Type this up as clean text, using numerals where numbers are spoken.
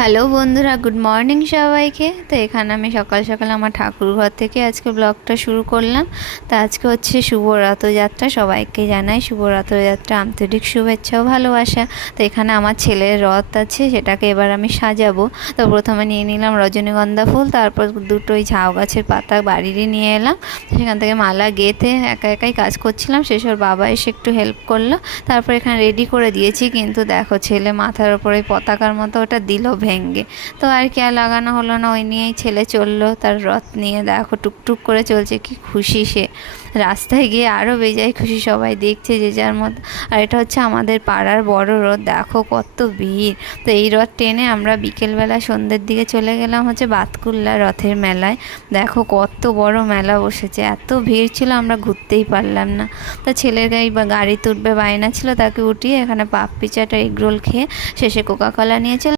Hello বন্ধুরা, good morning সবাইকে। তো এখানে আমি সকাল সকাল আমার ঠাকুর ঘর থেকে আজকে ব্লগটা শুরু করলাম। তো আজকে হচ্ছে শুভ রথযাত্রা, সবাইকে জানাই শুভ রথযাত্রা আন্তরিক শুভেচ্ছা ও ভালোবাসা। তো এখানে আমার ছেলের রথ আছে, সেটাকে এবার আমি সাজাবো। তো প্রথমে নিয়ে নিলাম রজনীগন্ধা ফুল, তারপর দুটোই ঝাউ গাছের পাতা বাড়িরই নিয়ে এলাম। সেখান থেকে মালা গেঁথে একা একাই কাজ করছিলাম, শেষের বাবা এসে একটু হেল্প করলো। তারপর এখানে রেডি করে দিয়েছি, কিন্তু দেখো ছেলে মাথার ওপরে পতাকার মতো ওটা দিল ভেঙ্গে। তো আর কি আর লাগানো হলো না, ওই নিয়েই ছেলে চললো তার রথ নিয়ে। দেখো টুকটুক করে চলছে, কি খুশি সে। রাস্তায় গিয়ে আরও বেজায় খুশি, সবাই দেখছে যে যার মতো। আর এটা হচ্ছে আমাদের পাড়ার বড় রথ, দেখো কত ভিড়। তো এই রথ টেনে আমরা বিকেলবেলা সন্ধ্যের দিকে চলে গেলাম হচ্ছে বাতকুল্লা রথের মেলায়। দেখো কত বড় মেলা বসেছে, এত ভিড় ছিল আমরা ঘুরতেই পারলাম না। তা ছেলের গাড়ি তুলবে বায়না ছিল, তাকে উঠিয়ে এখানে পাপড়ি চাট এগরোল খেয়ে শেষে কোকা কলা নিয়ে চলে